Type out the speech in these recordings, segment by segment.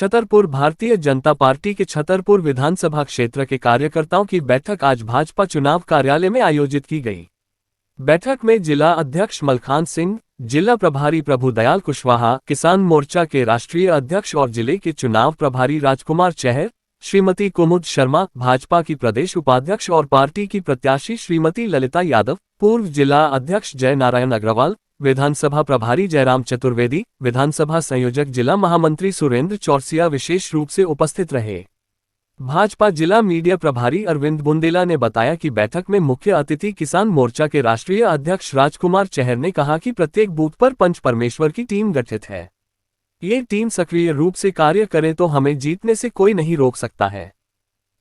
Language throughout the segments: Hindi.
छतरपुर भारतीय जनता पार्टी के छतरपुर विधानसभा क्षेत्र के कार्यकर्ताओं की बैठक आज भाजपा चुनाव कार्यालय में आयोजित की गई। बैठक में जिला अध्यक्ष मलखान सिंह, जिला प्रभारी प्रभुदयाल कुशवाहा, किसान मोर्चा के राष्ट्रीय अध्यक्ष और जिले के चुनाव प्रभारी राजकुमार चहर, श्रीमती कुमुद शर्मा, भाजपा की प्रदेश उपाध्यक्ष और पार्टी की प्रत्याशी श्रीमती ललिता यादव, पूर्व जिला अध्यक्ष जय नारायण अग्रवाल, विधानसभा प्रभारी जयराम चतुर्वेदी, विधानसभा संयोजक जिला महामंत्री सुरेंद्र चौरसिया विशेष रूप से उपस्थित रहे। भाजपा जिला मीडिया प्रभारी अरविंद बुंदेला ने बताया कि बैठक में मुख्य अतिथि किसान मोर्चा के राष्ट्रीय अध्यक्ष राजकुमार चहर ने कहा कि प्रत्येक बूथ पर पंच परमेश्वर की टीम गठित है। ये टीम सक्रिय रूप से कार्य करे तो हमें जीतने से कोई नहीं रोक सकता है।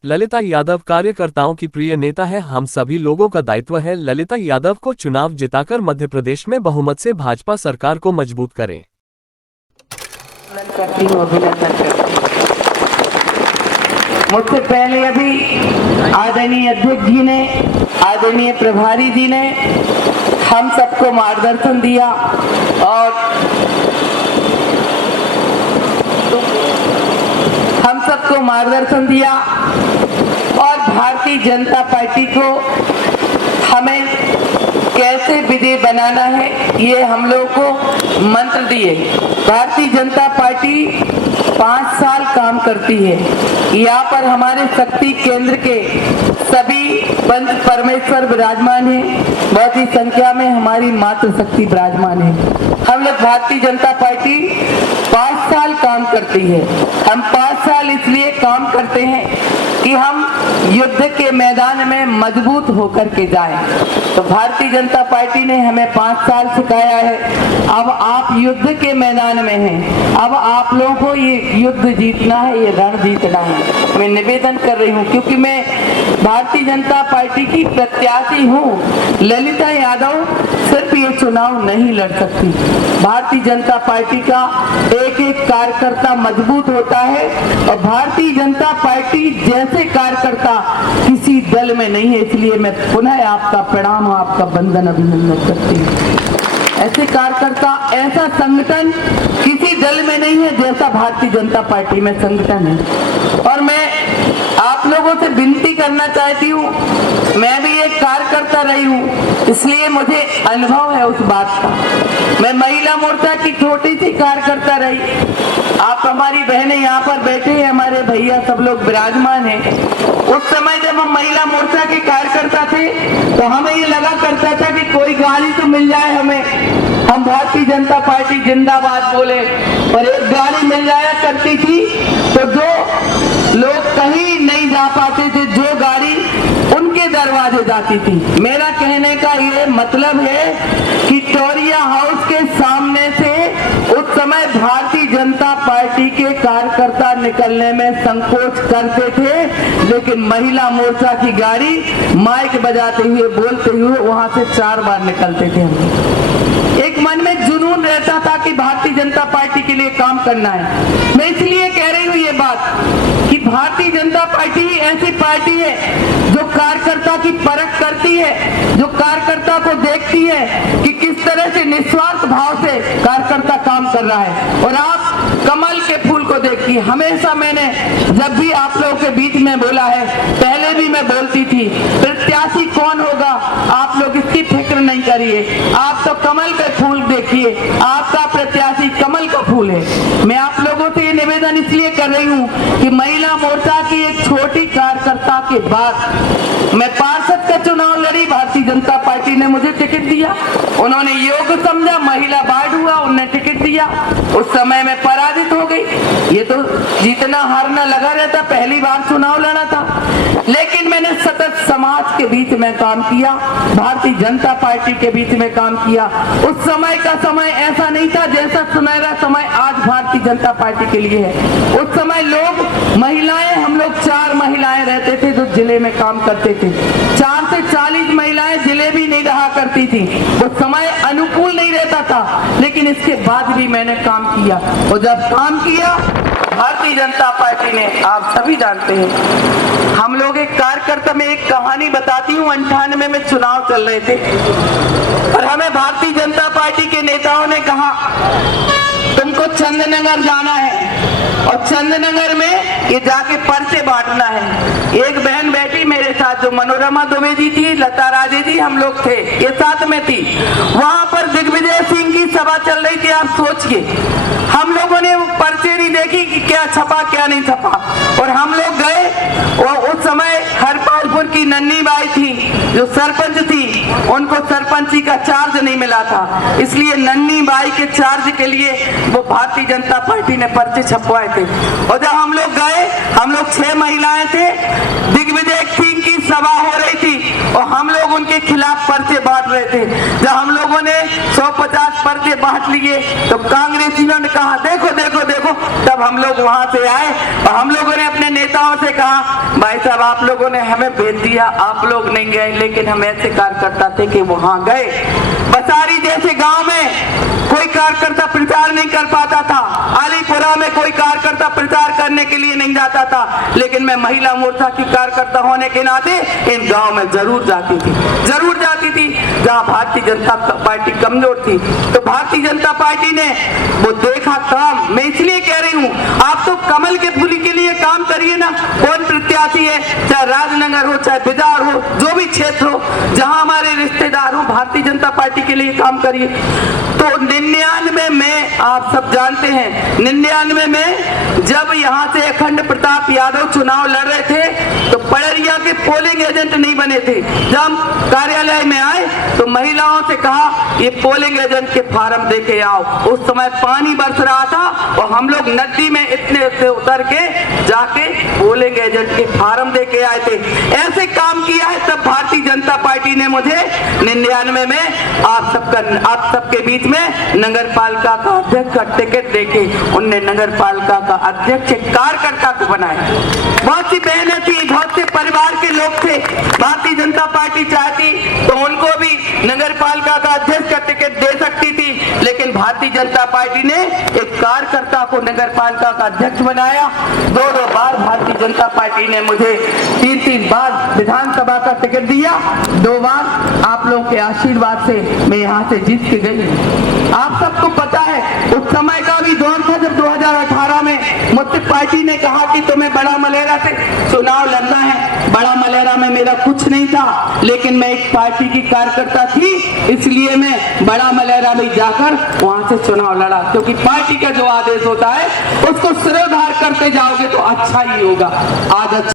ललिता यादव कार्यकर्ताओं की प्रिय नेता है, हम सभी लोगों का दायित्व है ललिता यादव को चुनाव जिताकर मध्य प्रदेश में बहुमत से भाजपा सरकार को मजबूत करें। मुझसे पहले अभी आदरणीय अध्यक्ष जी ने, आदरणीय प्रभारी जी ने हम सबको मार्गदर्शन दिया और और भारतीय जनता पार्टी को हमें कैसे विजयी बनाना है ये हम लोग को मंत्र दिए। भारतीय जनता पार्टी 5 साल काम करती है। यहाँ पर हमारे शक्ति केंद्र के सभी पंच परमेश्वर विराजमान है, बहुत ही संख्या में हमारी मातृ शक्ति विराजमान है। हम लोग भारतीय जनता पार्टी 5 साल काम करती है। हम 5 साल इसलिए काम करते हैं कि हम युद्ध के मैदान में मजबूत होकर के जाएं। तो भारतीय जनता पार्टी ने हमें 5 साल सिखाया है। अब आप युद्ध के मैदान में हैं, अब आप लोगों को ये युद्ध जीतना है, ये रण जीतना है। मैं निवेदन कर रही हूँ क्योंकि मैं भारतीय जनता पार्टी की प्रत्याशी हूँ। ललिता यादव सिर्फ ये चुनाव नहीं लड़ सकती। भारतीय जनता पार्टी का एक एक कार्यकर्ता मजबूत होता है और भारतीय जनता पार्टी जैसे कार्यकर्ता किसी दल में नहीं है। इसलिए मैं पुनः आपका प्रणाम, आपका वंदन, अभिनंदन करती हूँ। ऐसे कार्यकर्ता, ऐसा संगठन किसी दल में नहीं है जैसा भारतीय जनता पार्टी में संगठन है। और मैं आप लोगों से विनती करना चाहती हूँ, मैं भी एक कार्यकर्ता रही हूँ इसलिए मुझे अनुभव है उस बात का। मैं महिला मोर्चा की छोटी सी कार्यकर्ता रही। आप हमारी बहनें यहाँ पर बैठे हैं, हमारे भैया सब लोग विराजमान हैं। उस समय जब हम महिला मोर्चा के कार्यकर्ता थे तो हमें ये लगा करता था कि कोई गाड़ी तो मिल जाए हमें, हम भारतीय जनता पार्टी जिंदाबाद बोले। और एक गाड़ी मिल जाया करती थी तो जो लोग कहीं नहीं जा पाते थे, जो गाड़ी उनके दरवाजे जाती थी। मेरा कहने का ये मतलब है कि टोरिया हाउस के सामने से उस समय भारतीय जनता पार्टी के कार्यकर्ता निकलने में संकोच करते थे, लेकिन महिला मोर्चा की गाड़ी माइक बजाते हुए, बोलते हुए वहां से 4 बार निकलते थे। एक मन में जुनून रहता था कि भारतीय जनता पार्टी के लिए काम करना है। मैं इसलिए कह रही हूँ ये बात कि भारतीय जनता पार्टी ही ऐसी पार्टी है जो कार्यकर्ता की परख करती है, जो कार्यकर्ता को देखती है कि किस तरह से निस्वार्थ भाव से कार्यकर्ता काम कर रहा है। और आप कमल के फूल को देखिए। हमेशा मैंने जब भी आप लोगों के बीच में बोला है, पहले भी मैं बोलती थी, प्रत्याशी कौन होगा आप लोग इसकी फिक्र नहीं करिए, आप तो कमल के फूल देखिए, आपका प्रत्याशी कमल का फूल है। मैं आप लोगों से ये निवेदन इसलिए कर रही हूँ कि महिला मोर्चा की एक छोटी कार्यकर्ता के बाद मैं पार्षद का चुनाव लड़ी। भारतीय जनता पार्टी ने मुझे टिकट दिया, उन्होंने योग्य समझा, महिला वार्ड हुआ, उन्होंने टिकट दिया। उस समय में पराजित हो गई। ये तो जीतना हारना लगा रहता, पहली बार चुनाव लड़ा था, लेकिन मैंने सतत समाज के बीच में काम किया, भारतीय जनता पार्टी के बीच में काम किया। उस समय का समय ऐसा नहीं था जैसा सुनहरा समय आज भारतीय जनता पार्टी के लिए है। उस समय लोग, महिलाएं, हम लोग 4 महिलाएं रहते थे जो जिले में काम करते थे। 4 से 40 महिलाएं जिले भी नहीं रहा करती थी। उस समय अनुकूल नहीं रहता था, लेकिन इसके बाद भी मैंने काम किया। और जब काम किया भारतीय जनता पार्टी ने, आप सभी जानते हैं, हम लोग एक कार्यकर्ता में एक कहानी बताती हूँ। 98 में चुनाव चल रहे थे और हमें भारतीय जनता पार्टी के नेताओं ने कहा तुमको चंदनगर जाना है और चंदनगर में ये जाके पर्चे बांटना है। एक बहन बैठी मेरे साथ जो मनोरमा दुबे जी थी, लता राजे जी, हम लोग थे, ये साथ में थी। वहां पर दिग्विजय सिंह की सभा चल रही थी। आप सोचिए, हम लोगों ने वो पर्चे नहीं देखी कि क्या छपा क्या नहीं छपा, और हम लोग गए। और उस समय हरपालपुर की नन्ही बाई थी जो सरपंच थी, उनको सरपंची का चार्ज नहीं मिला था, इसलिए नन्ही बाई के चार्ज के लिए वो भारतीय जनता पार्टी ने पर्चे छपवाए थे। और जब हम लोग गए, हम लोग 6 महिलाएं थे, दिग्विजय सिंह की सभा हो रही थी और हम लोग उनके खिलाफ पर्चे बांट रहे थे। जब हम लोगों ने 150 पर्चे बांट लिए तो कांग्रेसियों ने कहा देखो देखो देखो। तब हम लोग वहां से आए और हम लोगों ने अपने नेताओं से कहा भाई साहब आप लोगों ने हमें भेज दिया, आप लोग नहीं गए, लेकिन हम ऐसे कार्यकर्ता थे कि वहां गए। बसारी जैसे गांव में कोई कार्यकर्ता प्रचार नहीं कर पाता था, अलीपुरा में कोई कार्यकर्ता प्रचार करने के लिए नहीं जाता था, लेकिन मैं महिला मोर्चा की कार्यकर्ता होने के नाते इन गांव में जरूर जाती थी जहां भारतीय जनता पार्टी कमजोर थी। तो भारतीय जनता पार्टी ने वो देखा काम। मैं इसलिए कह रही हूँ, आप तो कमल के फूल के लिए काम करिए ना। कौन प्रत्याशी है, चाहे राजनगर हो चाहे बिजार हो, जो भी क्षेत्र हो जहां हमारे रिश्तेदार हो, भारतीय जनता पार्टी के लिए काम करिए। तो 99 में आप सब जानते हैं, 99 में जब यहाँ से अखंड प्रताप यादव चुनाव लड़ रहे थे तो पड़रिया के पोलिंग एजेंट नहीं बने थे। जब कार्यालय में आए तो महिलाओं से कहा ये पोलिंग एजेंट के फार्म दे के आओ। उस समय पानी बरस रहा था और हम लोग नदी में इतने से उतर के जाके पोलिंग एजेंट के फार्म दे के आए थे। ऐसे काम किया है। तब भारतीय जनता पार्टी ने मुझे 99 में आप सबके बीच में नगर पालिका का अध्यक्ष का टिकट देके उनने नगर पालिका का अध्यक्ष कार्यकर्ता को बनाया। बहुत सी बहनें थी, बहुत से परिवार के लोग थे, भारतीय जनता पार्टी चाहती तो उनको भी नगर पालिका का अध्यक्ष का टिकट दे सकती थी, लेकिन भारतीय जनता पार्टी ने एक कार्यकर्ता को नगर पालिका का अध्यक्ष बनाया। 2 बार भारतीय जनता पार्टी ने मुझे 3 बार विधानसभा का टिकट दिया। 2 बार आप लोग के आशीर्वाद से मैं यहाँ से जीत के गई। आप सबको पता है उस समय का भी दौर था जब 2018 में मुझसे पार्टी ने कहा कि तुम्हें बड़ा मलेरा से चुनाव लड़ना है। बड़ा मलेरा में मेरा कुछ नहीं था, लेकिन मैं एक पार्टी की कार्यकर्ता थी, इसलिए मैं बड़ा मलेरा में जाकर वहां से चुनाव लड़ा, क्योंकि पार्टी का जो आदेश होता है उसको सिरोधार करते जाओगे तो अच्छा ही होगा। आज